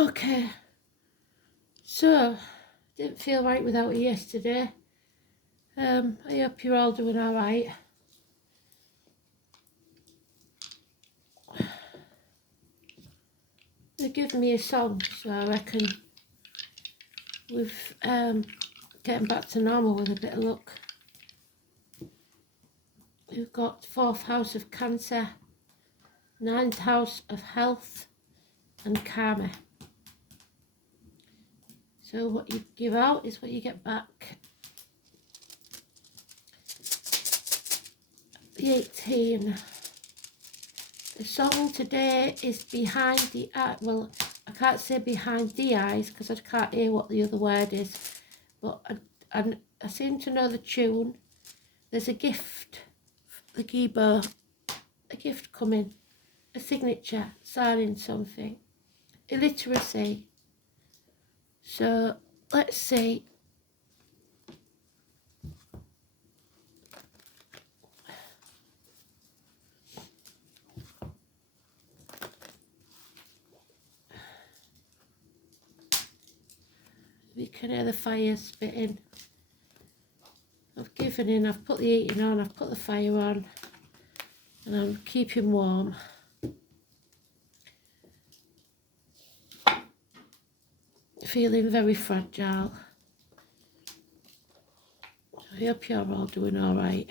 Okay, so didn't feel right without you yesterday. I hope you're all doing all right. They give me a song, so I reckon we've getting back to normal with a bit of luck. We've got 4th house of Cancer, 9th house of Health and Karma. So what you give out is what you get back. The 18. The song today is Behind the Eye. Well, I can't say Behind the Eyes because I can't hear what the other word is. But I seem to know the tune. There's a gift, the Gibo, a gift coming, a signature, signing something, illiteracy. So let's see. We can hear the fire spitting. I've given in, I've put the heating on, I've put the fire on, and I'm keeping warm. Feeling very fragile. I hope you're all doing all right.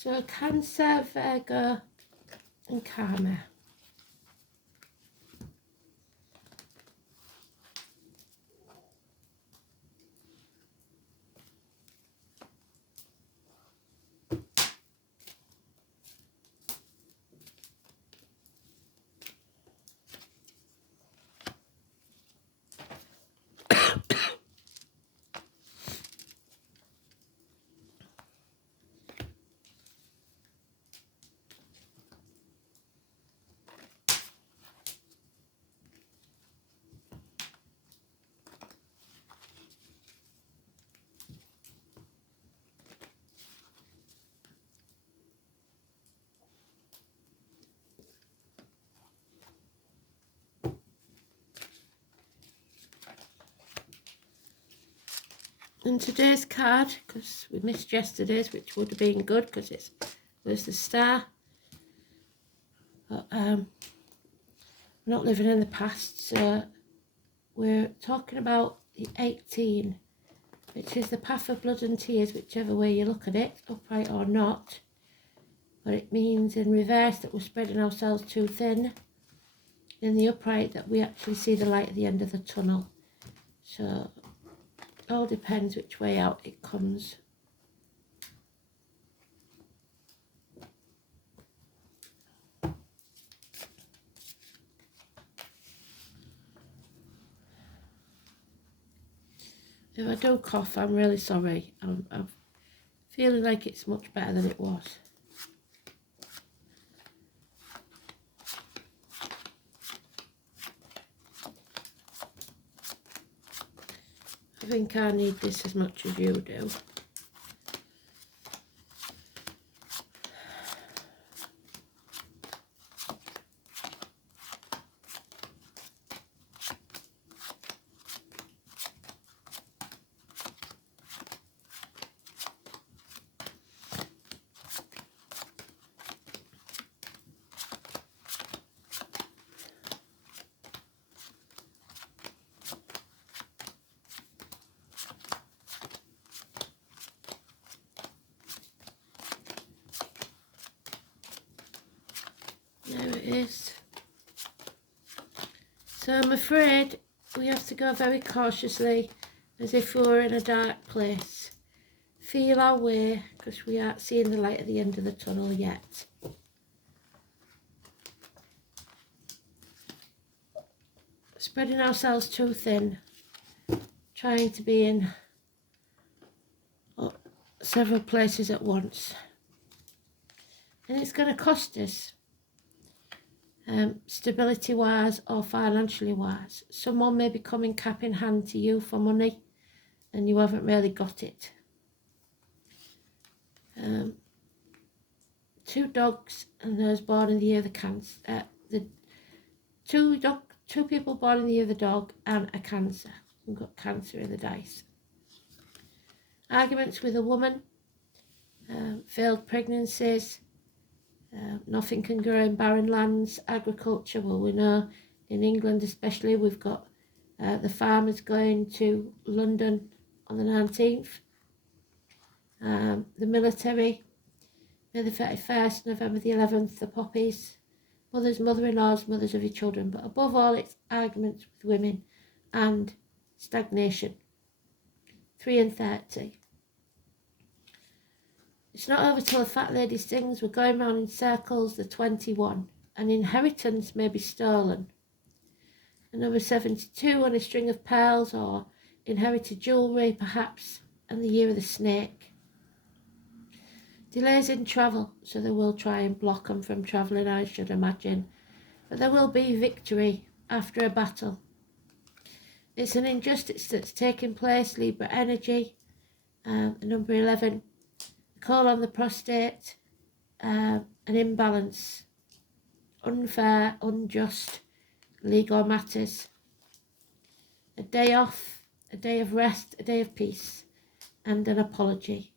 So Cancer, Virgo and Karma. And today's card, because we missed yesterday's, which would have been good because it was the Star. But we're not living in the past, so we're talking about the 18, which is the path of blood and tears, whichever way you look at it, upright or not. But it means in reverse that we're spreading ourselves too thin. In the upright, that we actually see the light at the end of the tunnel. So it all depends which way out it comes. If I do cough, I'm really sorry. I'm feeling like it's much better than it was. I think I need this as much as you do. There it is. So I'm afraid we have to go very cautiously, as if we were in a dark place. feel our way, because we aren't seeing the light at the end of the tunnel yet. Spreading ourselves too thin, trying to be in several places at once. And it's going to cost us, stability wise or financially wise. Someone may be coming cap in hand to you for money and you haven't really got it. 2 dogs and those born in the year of the Cancer. Two people born in the year of the dog and a Cancer. We've got Cancer in the dice. Arguments with a woman, failed pregnancies, nothing can grow in barren lands, agriculture. Well, we know in England especially we've got the farmers going to London on the 19th. The military, May the 31st, November the 11th, the poppies, mothers, mother-in-laws, mothers of your children. But above all, it's arguments with women and stagnation. 3 and 30. It's not over till the fat lady sings. We're going round in circles. The 21. An inheritance may be stolen. And number 72 on a string of pearls or inherited jewellery perhaps. And the year of the snake. Delays in travel, so they will try and block them from travelling, I should imagine. But there will be victory after a battle. It's an injustice that's taking place, Libra energy. Number 11, a call on the prostate, an imbalance, unfair, unjust, legal matters. A day off, a day of rest, a day of peace, and an apology.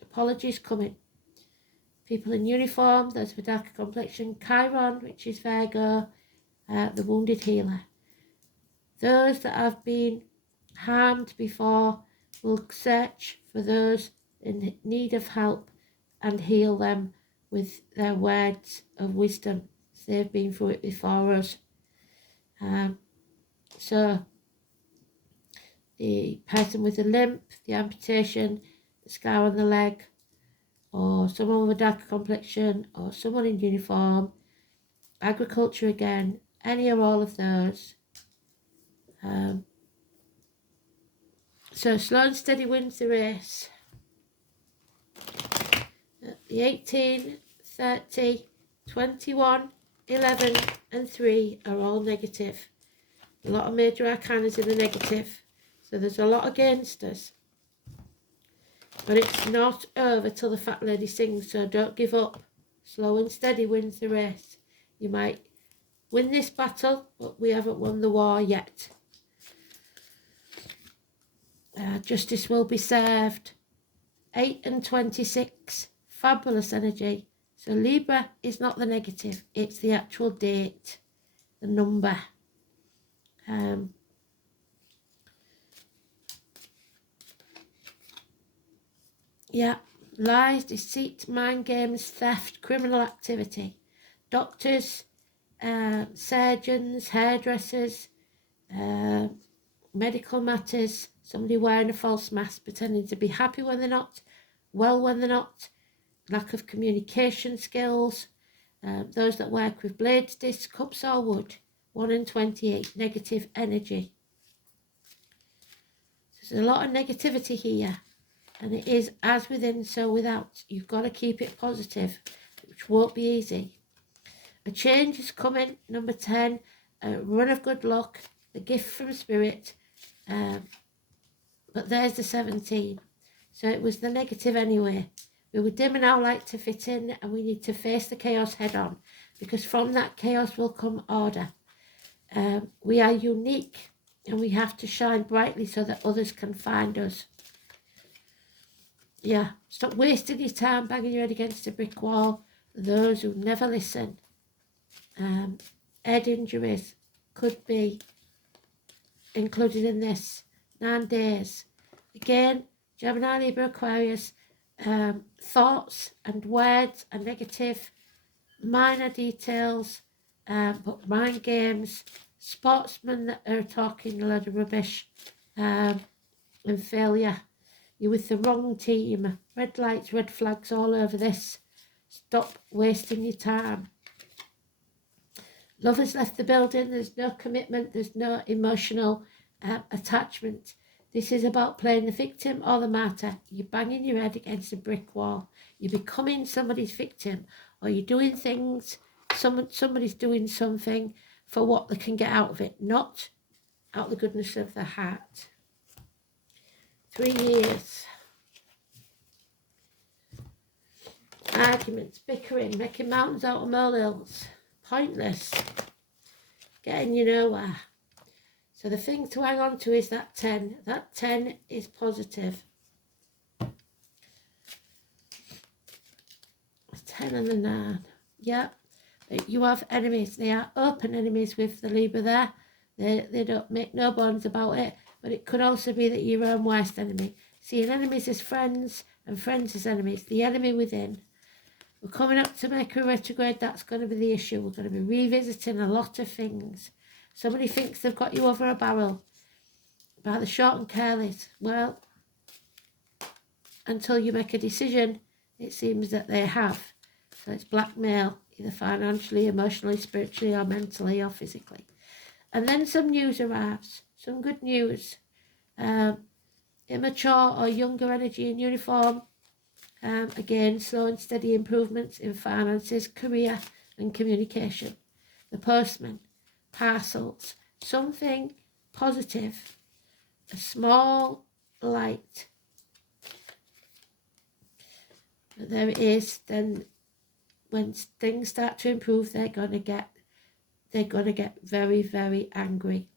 Apologies coming. People in uniform, those with darker complexion, Chiron, which is Virgo, the wounded healer. Those that have been harmed before will search for those in need of help and heal them with their words of wisdom. They've been through it before us. So the person with the limp, the amputation, the scar on the leg, or someone with a darker complexion, or someone in uniform, agriculture again, any or all of those. So slow and steady wins the race. The 18, 30, 21, 11 and 3 are all negative. A lot of major arcana is in the negative. So there's a lot against us. But it's not over till the fat lady sings, so don't give up. Slow and steady wins the race. You might win this battle, but we haven't won the war yet. Justice will be served. 8 and 26, fabulous energy. So Libra is not the negative, it's the actual date, the number. Yeah, lies, deceit, mind games, theft, criminal activity. Doctors, surgeons, hairdressers, medical matters, somebody wearing a false mask, pretending to be happy when they're not, well when they're not, lack of communication skills, those that work with blades, discs, cups or wood. 1 and 28, negative energy. So there's a lot of negativity here. And it is as within, so without. You've got to keep it positive, which won't be easy. A change is coming. Number 10, a run of good luck, the gift from spirit. But there's the 17. So it was the negative anyway. We were dimming our light to fit in, and we need to face the chaos head on, because from that chaos will come order. We are unique, and we have to shine brightly so that others can find us. Yeah, stop wasting your time banging your head against a brick wall. Those who never listen. Head injuries could be included in this. 9 days. Again, Gemini, Libra, Aquarius. Thoughts and words are negative. Minor details, but mind games. Sportsmen that are talking a lot of rubbish and failure. You're with the wrong team. Red lights, red flags all over this. Stop wasting your time. Love has left the building. There's no commitment. There's no emotional attachment. This is about playing the victim or the martyr. You're banging your head against a brick wall. You're becoming somebody's victim, or you're doing things, somebody's doing something for what they can get out of it, not out of the goodness of their heart. 3 years. Arguments, bickering, making mountains out of molehills. Pointless. Getting you nowhere. So the thing to hang on to is that 10. That 10 is positive. 10 and the 9. Yeah. You have enemies. They are open enemies with the Libra there. They don't make no bones about it. But it could also be that your own worst enemy. Seeing enemies as friends and friends as enemies. The enemy within. We're coming up to Mercury retrograde. That's going to be the issue. We're going to be revisiting a lot of things. Somebody thinks they've got you over a barrel by the short and careless. Well, until you make a decision, it seems that they have. So it's blackmail, either financially, emotionally, spiritually, or mentally, or physically. And then some news arrives. Some good news. Immature or younger energy in uniform. Again, slow and steady improvements in finances, career and communication. The postman, parcels, something positive, a small light. But there it is. Then when things start to improve, they're gonna get very, very angry.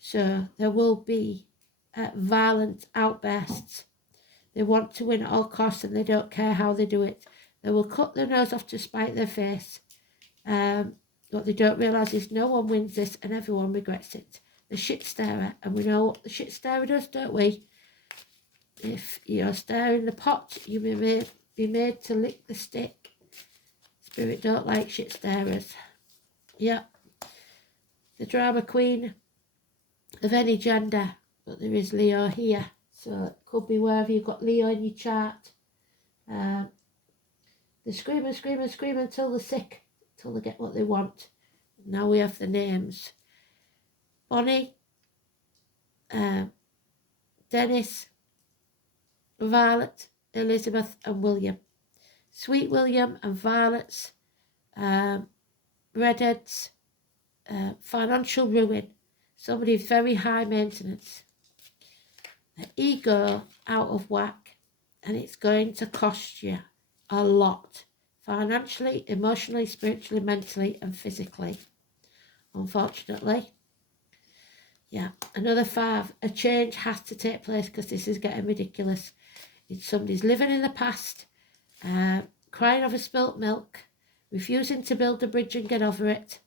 So there will be violent outbursts. They want to win at all costs and they don't care how they do it. They will cut their nose off to spite their face. What they don't realise is no one wins this and everyone regrets it. The shit starer, and we know what the shit starer does, don't we? If you're stirring the pot, you may be made to lick the stick. Spirit don't like shit starers. Yeah. The drama queen of any gender, but there is Leo here. So it could be wherever you've got Leo in your chart. They scream and scream and scream until they're sick, until they get what they want. Now we have the names. Bonnie, Dennis, Violet, Elizabeth and William. Sweet William and Violet's redheads, financial ruin. Somebody very high maintenance. Ego out of whack, and it's going to cost you a lot, financially, emotionally, spiritually, mentally and physically, unfortunately. Yeah, another 5. A change has to take place because this is getting ridiculous. It's somebody's living in the past, crying over spilt milk, refusing to build a bridge and get over it,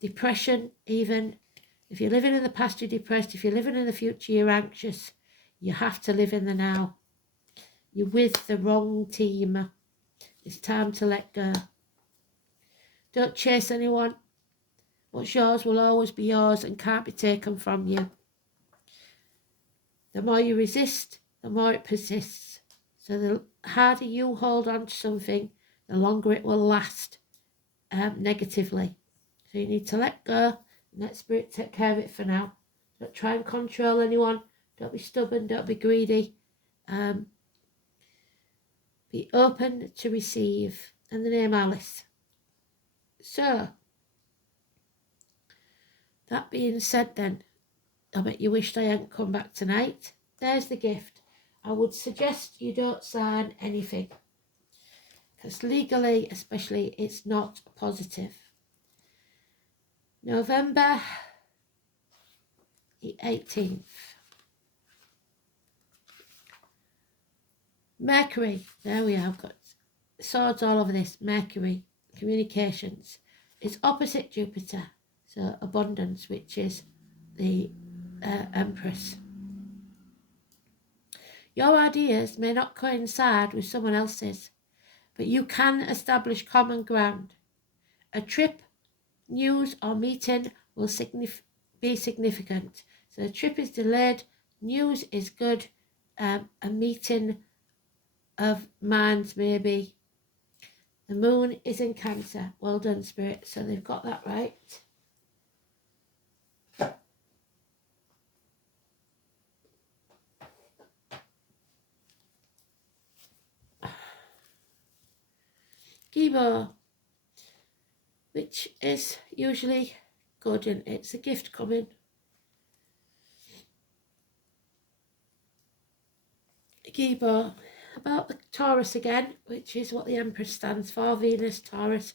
depression even. If you're living in the past, you're depressed. If you're living in the future, you're anxious. You have to live in the now. You're with the wrong team. It's time to let go. Don't chase anyone. What's yours will always be yours and can't be taken from you. The more you resist, the more it persists. So the harder you hold on to something, the longer it will last negatively. So you need to let go and let Spirit take care of it for now. Don't try and control anyone. Don't be stubborn. Don't be greedy. Be open to receive. And the name Alice. So, that being said then, I bet you wished I hadn't come back tonight. There's the gift. I would suggest you don't sign anything. Because legally, especially, it's not positive. November the 18th. Mercury. There we are. I've got swords all over this. Mercury. Communications. It's opposite Jupiter. So abundance, which is the Empress. Your ideas may not coincide with someone else's, but you can establish common ground. A trip, news or meeting will be significant. So the trip is delayed, news is good, a meeting of minds maybe. The moon is in Cancer. Well done, Spirit. So they've got that right. Gibo, which is usually good, and it's a gift coming. Gibo, about the Taurus again, which is what the Empress stands for, Venus, Taurus.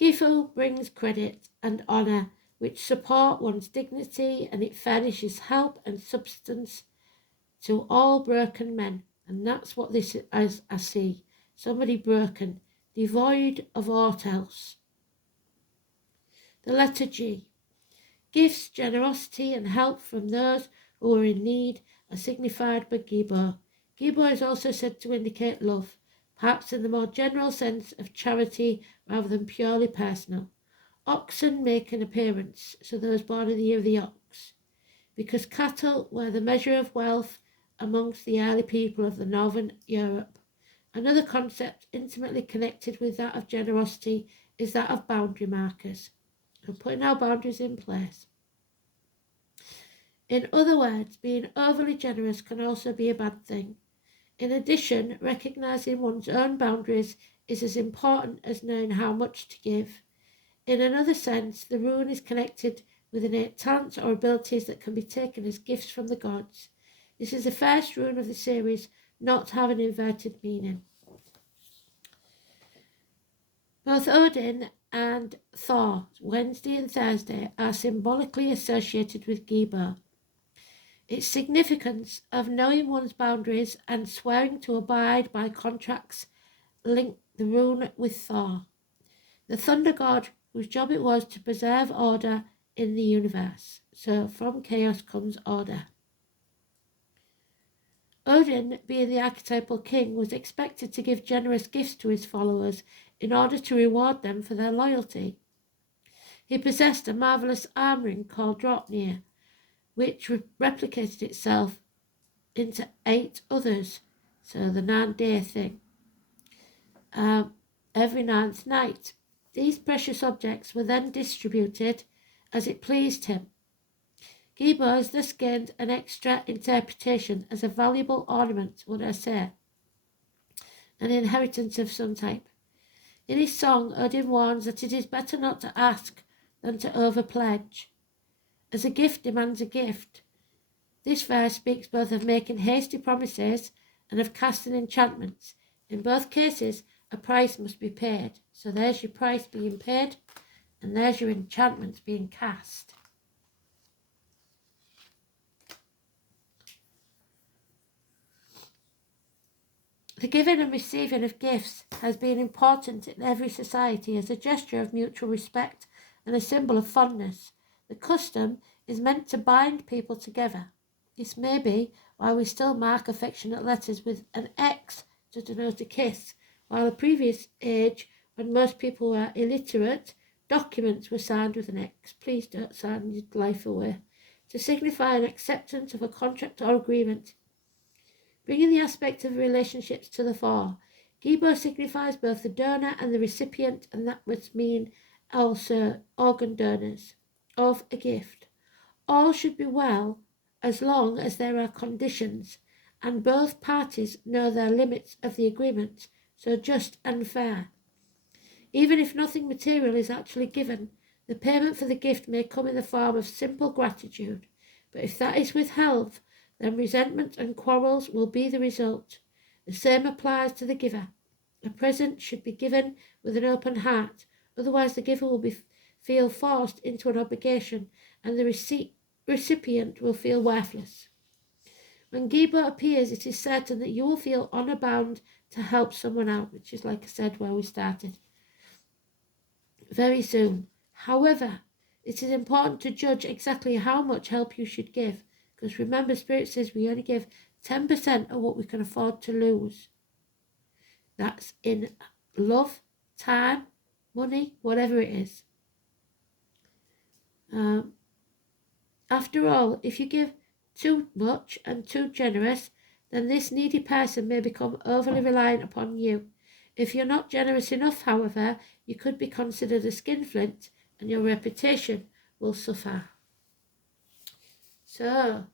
Gifu brings credit and honour, which support one's dignity, and it furnishes help and substance to all broken men. And that's what this is, as I see. Somebody broken, devoid of aught else. The letter G. Gifts, generosity and help from those who are in need are signified by Gibo. Gibo is also said to indicate love, perhaps in the more general sense of charity rather than purely personal. Oxen make an appearance, so those born in the year of the ox, because cattle were the measure of wealth amongst the early people of the northern Europe. Another concept intimately connected with that of generosity is that of boundary markers, and putting our boundaries in place. In other words, being overly generous can also be a bad thing. In addition, recognizing one's own boundaries is as important as knowing how much to give. In another sense, the rune is connected with innate talents or abilities that can be taken as gifts from the gods. This is the first rune of the series not to have an inverted meaning. Both Odin and Thor, Wednesday and Thursday, are symbolically associated with Gibo. Its significance of knowing one's boundaries and swearing to abide by contracts link the rune with Thor, the thunder god whose job it was to preserve order in the universe. So from chaos comes order. Odin, being the archetypal king, was expected to give generous gifts to his followers in order to reward them for their loyalty. He possessed a marvellous arm ring called Draupnir, which replicated itself into 8 others, so the 9-day thing, every 9th night. These precious objects were then distributed as it pleased him. Gibo has thus gained an extra interpretation as a valuable ornament, would I say, an inheritance of some type. In his song, Odin warns that it is better not to ask than to overpledge, as a gift demands a gift. This verse speaks both of making hasty promises and of casting enchantments. In both cases, a price must be paid. So there's your price being paid, and there's your enchantments being cast. The giving and receiving of gifts has been important in every society as a gesture of mutual respect and a symbol of fondness. The custom is meant to bind people together. This may be why we still mark affectionate letters with an X to denote a kiss, while the previous age, when most people were illiterate, documents were signed with an X. Please don't sign your life away. To signify an acceptance of a contract or agreement. Bringing the aspect of relationships to the fore, Gibo signifies both the donor and the recipient, and that must mean also organ donors of a gift. All should be well as long as there are conditions, and both parties know their limits of the agreement, so just and fair. Even if nothing material is actually given, the payment for the gift may come in the form of simple gratitude, but if that is withheld, then resentment and quarrels will be the result. The same applies to the giver. A present should be given with an open heart, otherwise the giver will feel forced into an obligation, and the recipient will feel worthless. When Gibo appears, it is certain that you will feel honour bound to help someone out, which is, like I said, where we started, very soon. However, it is important to judge exactly how much help you should give, because remember, Spirit says we only give 10% of what we can afford to lose. That's in love, time, money, whatever it is. After all, if you give too much and too generous, then this needy person may become overly reliant upon you. If you're not generous enough, however, you could be considered a skinflint and your reputation will suffer. So,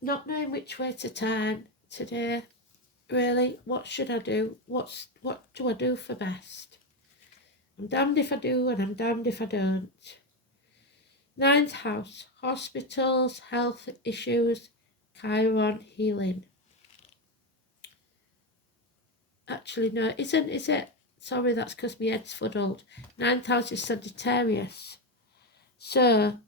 not knowing which way to turn today, really, what should I do? What do I do for best? I'm damned if I do and I'm damned if I don't. Ninth house, hospitals, health issues, Chiron, healing. Actually, no, isn't, is it? Sorry, that's because my head's fuddled. Ninth house is Sagittarius. So,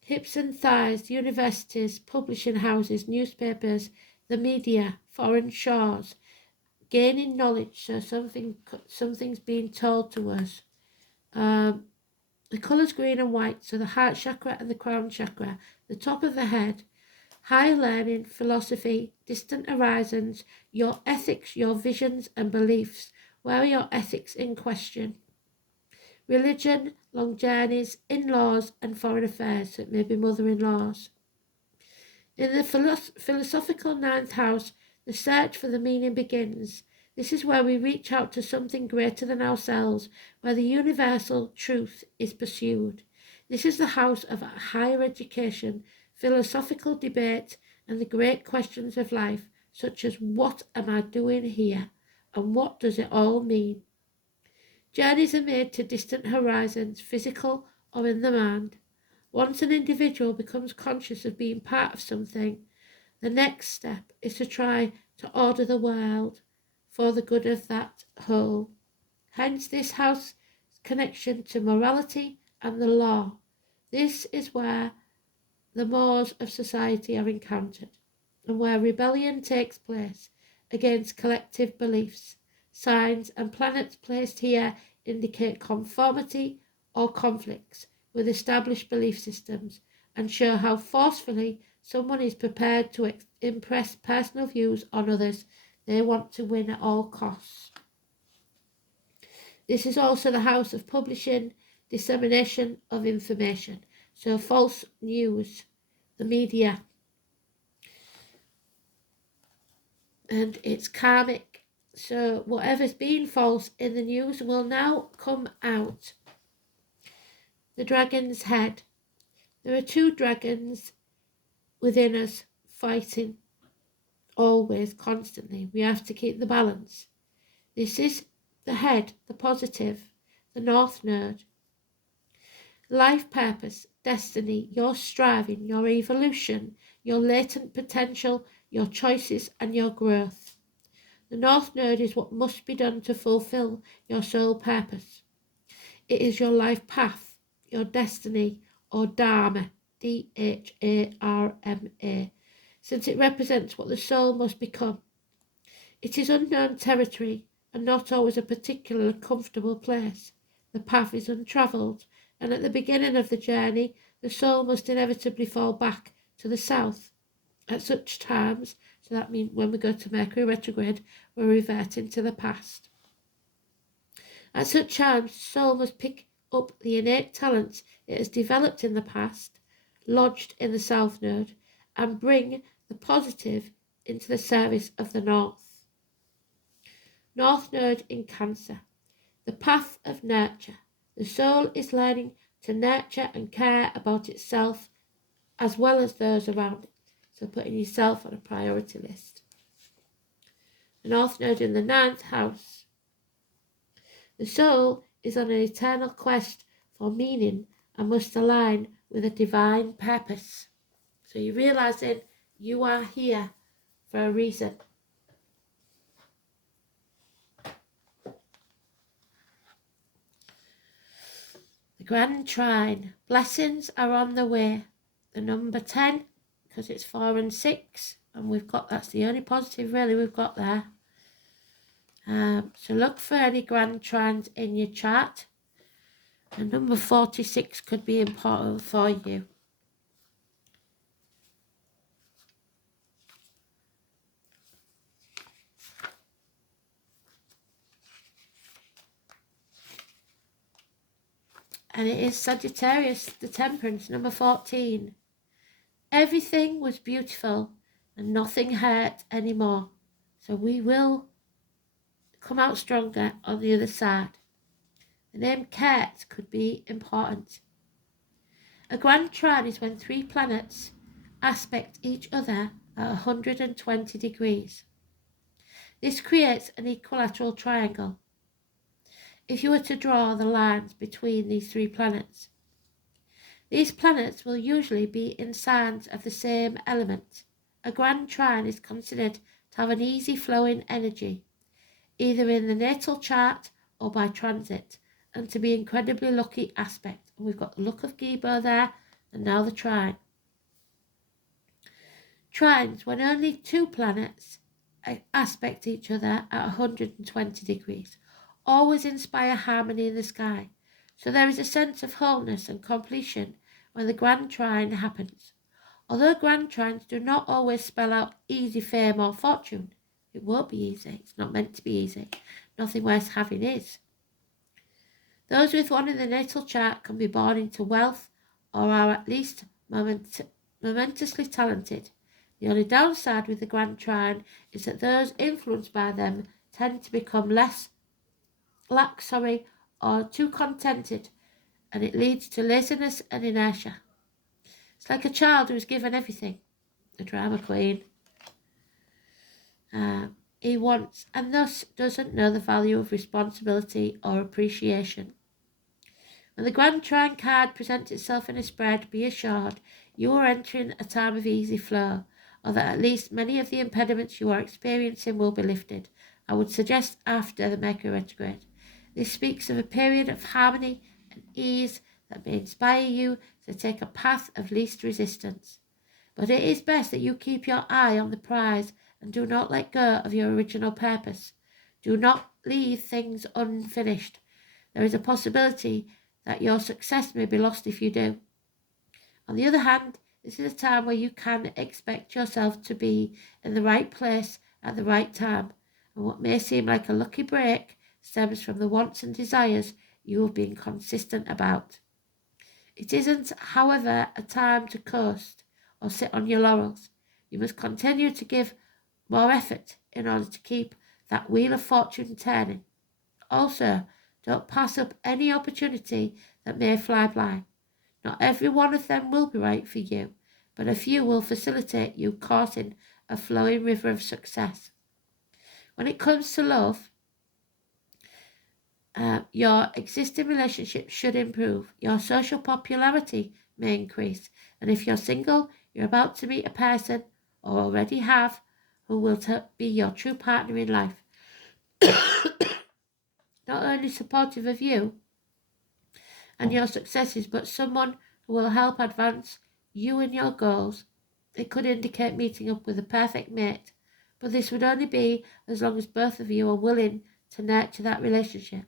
hips and thighs, universities, publishing houses, newspapers, the media, foreign shores, gaining knowledge, so something's being told to us. The colours green and white, so the heart chakra and the crown chakra, the top of the head, high learning, philosophy, distant horizons, your ethics, your visions and beliefs. Where are your ethics in question? Religion, long journeys, in-laws and foreign affairs, so it may be mother-in-laws. In the philosophical ninth house, the search for the meaning begins. This is where we reach out to something greater than ourselves, where the universal truth is pursued. This is the house of higher education, philosophical debate, and the great questions of life, such as what am I doing here, and what does it all mean? Journeys are made to distant horizons, physical or in the mind. Once an individual becomes conscious of being part of something, the next step is to try to order the world for the good of that whole. Hence this house's connection to morality and the law. This is where the mores of society are encountered, and where rebellion takes place against collective beliefs. Signs and planets placed here indicate conformity or conflicts with established belief systems and show how forcefully someone is prepared to impress personal views on others. They want to win at all costs. This is also the house of publishing, dissemination of information, so false news, the media, and it's karmic. So whatever's been false in the news will now come out. The dragon's head. There are two dragons within us fighting always, constantly. We have to keep the balance. This is the head, the positive, the north node. Life purpose, destiny, your striving, your evolution, your latent potential, your choices and your growth. The north node is what must be done to fulfill your soul purpose. It is your life path, your destiny, or dharma, Dharma, since it represents what the soul must become. It is unknown territory and not always a particularly comfortable place. The path is untravelled, and at the beginning of the journey, the soul must inevitably fall back to the south. At such times, so that means when we go to Mercury retrograde, we're reverting to the past. At such times, the soul must pick up the innate talents it has developed in the past, lodged in the south node, and bring the positive into the service of the north. North node in Cancer, the path of nurture. The soul is learning to nurture and care about itself as well as those around it. So putting yourself on a priority list. The north node in the ninth house. The soul is on an eternal quest for meaning and must align with a divine purpose. So you're realizing you are here for a reason. The Grand Trine. Blessings are on the way. The number 10, because it's 4 and 6, and we've got, that's the only positive really we've got there. So look for any Grand Trines in your chart. And number 46 could be important for you. And it is Sagittarius, the Temperance, number 14. Everything was beautiful and nothing hurt anymore. So we will come out stronger on the other side. The name Kurt could be important. A grand trine is when 3 planets aspect each other at 120 degrees. This creates an equilateral triangle. If you were to draw the lines between these 3 planets, these planets will usually be in signs of the same element. A grand trine is considered to have an easy flowing energy, either in the natal chart or by transit, and to be incredibly lucky aspect. And we've got the luck of Gibo there, and now the trine. Trines, when only 2 planets aspect each other at 120 degrees, always inspire harmony in the sky. So there is a sense of wholeness and completion when the grand trine happens. Although grand trines do not always spell out easy fame or fortune, it won't be easy. It's not meant to be easy. Nothing worth having is. Those with one in the natal chart can be born into wealth or are at least momentously talented. The only downside with the grand trine is that those influenced by them tend to become lax, or too contented, and it leads to laziness and inertia. It's like a child who is given everything, the drama queen. He wants, and thus doesn't know the value of responsibility or appreciation. When the grand trine card presents itself in a spread, be assured you are entering a time of easy flow, or that at least many of the impediments you are experiencing will be lifted. I would suggest after the Mercury retrograde. This speaks of a period of harmony and ease that may inspire you to take a path of least resistance. But it is best that you keep your eye on the prize and do not let go of your original purpose. Do not leave things unfinished. There is a possibility that your success may be lost if you do. On the other hand, this is a time where you can expect yourself to be in the right place at the right time, and what may seem like a lucky break stems from the wants and desires you have been consistent about. It isn't, however, a time to coast or sit on your laurels. You must continue to give more effort in order to keep that wheel of fortune turning. Also, don't pass up any opportunity that may fly by. Not every one of them will be right for you, but a few will facilitate you coursing a flowing river of success. When it comes to love, your existing relationship should improve. Your social popularity may increase. And if you're single, you're about to meet a person, or already have, who will be your true partner in life. Not only supportive of you and your successes, but someone who will help advance you and your goals. It could indicate meeting up with a perfect mate, but this would only be as long as both of you are willing to nurture that relationship.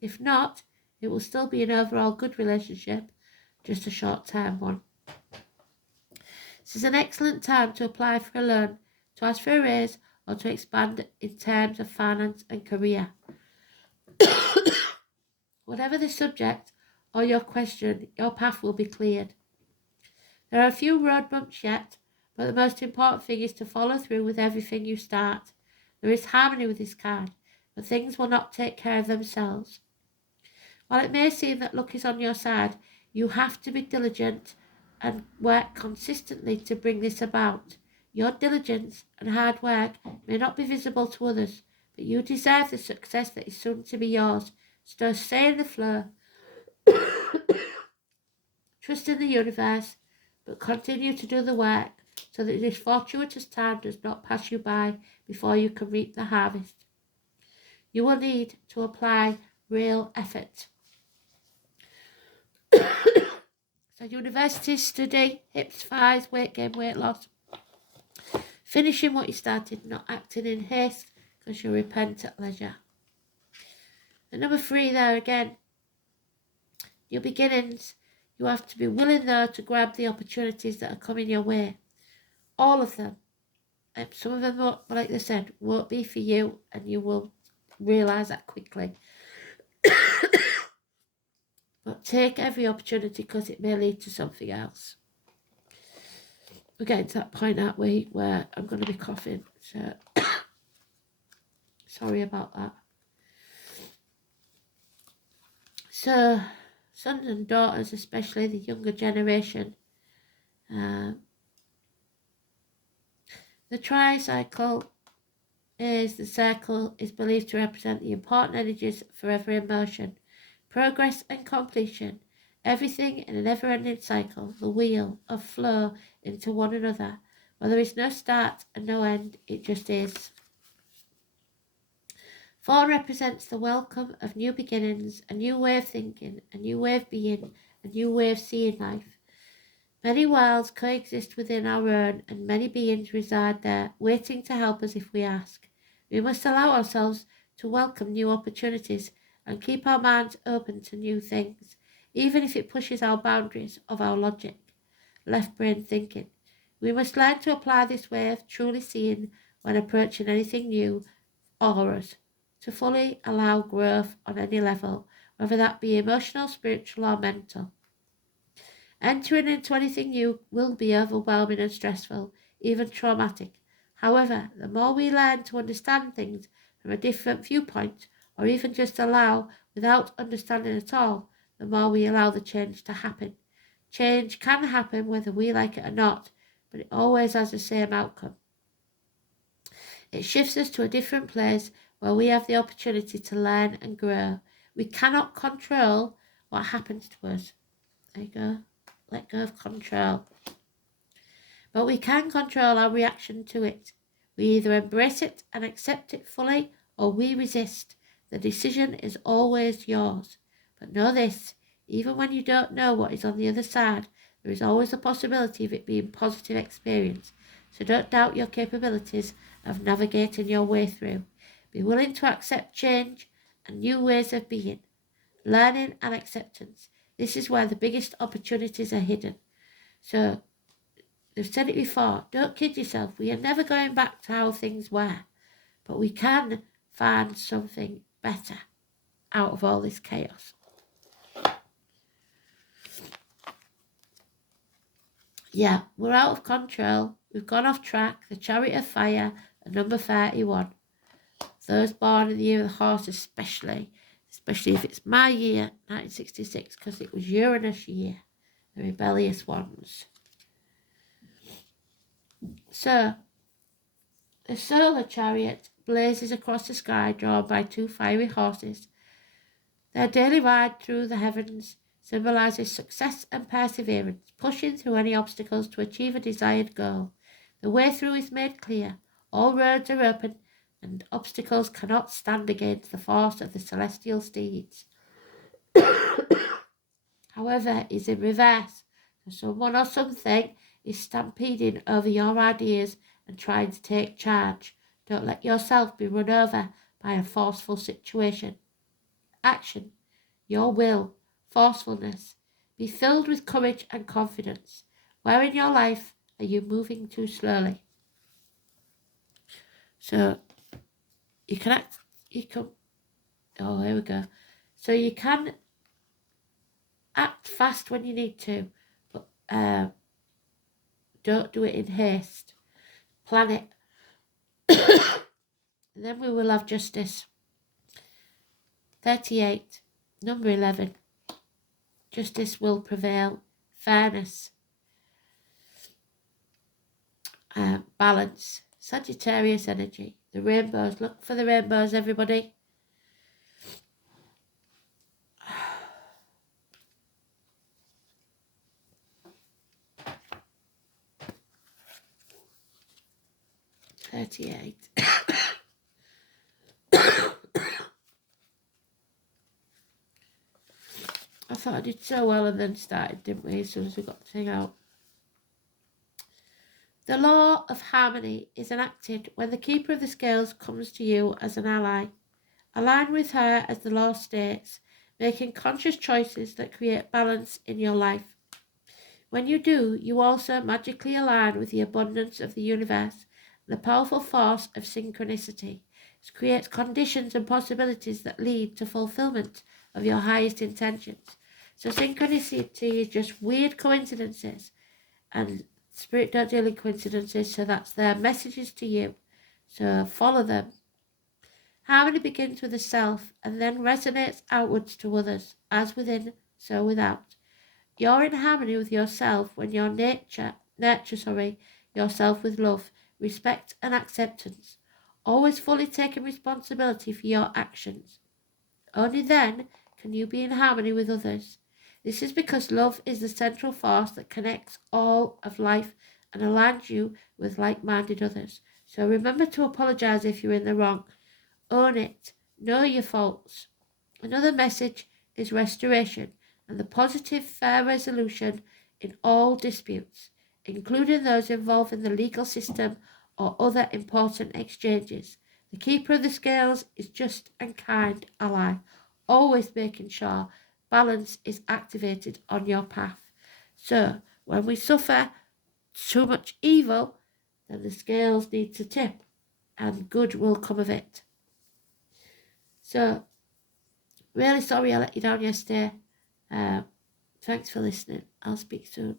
If not, it will still be an overall good relationship, just a short-term one. This is an excellent time to apply for a loan, to ask for a raise, or to expand in terms of finance and career. Whatever the subject or your question, your path will be cleared. There are a few road bumps yet, but the most important thing is to follow through with everything you start. There is harmony with this card, but things will not take care of themselves. While it may seem that luck is on your side, you have to be diligent and work consistently to bring this about. Your diligence and hard work may not be visible to others, but you deserve the success that is soon to be yours. So stay in the flow. Trust in the universe, but continue to do the work so that this fortuitous time does not pass you by before you can reap the harvest. You will need to apply real effort. So university, study, hips, thighs, weight gain, weight loss. Finishing what you started, not acting in haste, because you'll repent at leisure. And number 3 there again, your beginnings. You have to be willing, though, to grab the opportunities that are coming your way. All of them. Some of them, like they said, won't be for you, and you will realise that quickly. But take every opportunity because it may lead to something else. We're getting to that point, aren't we, where I'm going to be coughing. So sorry about that. So sons and daughters, especially the younger generation, the tricycle is the circle is believed to represent the important energies of forever in motion, progress and completion, everything in a never-ending cycle, the wheel of flow into one another, where there is no start and no end, it just is. 4 represents the welcome of new beginnings, a new way of thinking, a new way of being, a new way of seeing life. Many worlds coexist within our own, and many beings reside there, waiting to help us if we ask. We must allow ourselves to welcome new opportunities and keep our minds open to new things, even if it pushes our boundaries of our logic, left brain thinking. We must learn to apply this way of truly seeing when approaching anything new or us, to fully allow growth on any level, whether that be emotional, spiritual, or mental. Entering into anything new will be overwhelming and stressful, even traumatic. However, the more we learn to understand things from a different viewpoint, or even just allow without understanding at all, the more we allow the change to happen. Change can happen whether we like it or not, but it always has the same outcome. It shifts us to a different place where we have the opportunity to learn and grow. We cannot control what happens to us. There you go. Let go of control. But we can control our reaction to it. We either embrace it and accept it fully, or we resist. The decision is always yours. But know this, even when you don't know what is on the other side, there is always the possibility of it being a positive experience. So don't doubt your capabilities of navigating your way through. Be willing to accept change and new ways of being. Learning and acceptance. This is where the biggest opportunities are hidden. So, they've said it before, don't kid yourself. We are never going back to how things were. But we can find something better out of all this chaos. Yeah, we're out of control. We've gone off track. The Chariot of Fire at number 31. Those born in the year of the horse especially if it's my year, 1966, because it was Uranus year, the rebellious ones. So, the solar chariot blazes across the sky, drawn by 2 fiery horses. Their daily ride through the heavens symbolises success and perseverance, pushing through any obstacles to achieve a desired goal. The way through is made clear. All roads are open, and obstacles cannot stand against the force of the celestial steeds. However, is in reverse. So someone or something is stampeding over your ideas and trying to take charge. Don't let yourself be run over by a forceful situation. Action, your will, forcefulness. Be filled with courage and confidence. Where in your life are you moving too slowly? So you can here we go. So you can act fast when you need to, but don't do it in haste. Plan it. And then we will have justice. 38. Number 11. Justice will prevail. Fairness. Balance. Sagittarius energy. The rainbows. Look for the rainbows, everybody. $38. I thought I did so well and then started, didn't we, as soon as we got the thing out. The law of harmony is enacted when the keeper of the scales comes to you as an ally. Align with her as the law states, making conscious choices that create balance in your life. When you do, you also magically align with the abundance of the universe. The powerful force of synchronicity. It creates conditions and possibilities that lead to fulfillment of your highest intentions. So synchronicity is just weird coincidences, and Spirit don't deal in coincidences, so that's their messages to you. So follow them. Harmony begins with the self and then resonates outwards to others, as within, so without. You're in harmony with yourself when you nurture yourself with love, respect and acceptance, always fully taking responsibility for your actions. Only then can you be in harmony with others. This is because love is the central force that connects all of life and aligns you with like-minded others. So remember to apologize if you're in the wrong. Own it. Know your faults. Another message is restoration and the positive, fair resolution in all disputes, including those involving the legal system or other important exchanges. The keeper of the scales is just and kind ally, always making sure balance is activated on your path. So, when we suffer too much evil, then the scales need to tip and good will come of it. So, really sorry I let you down yesterday. Thanks for listening. I'll speak soon.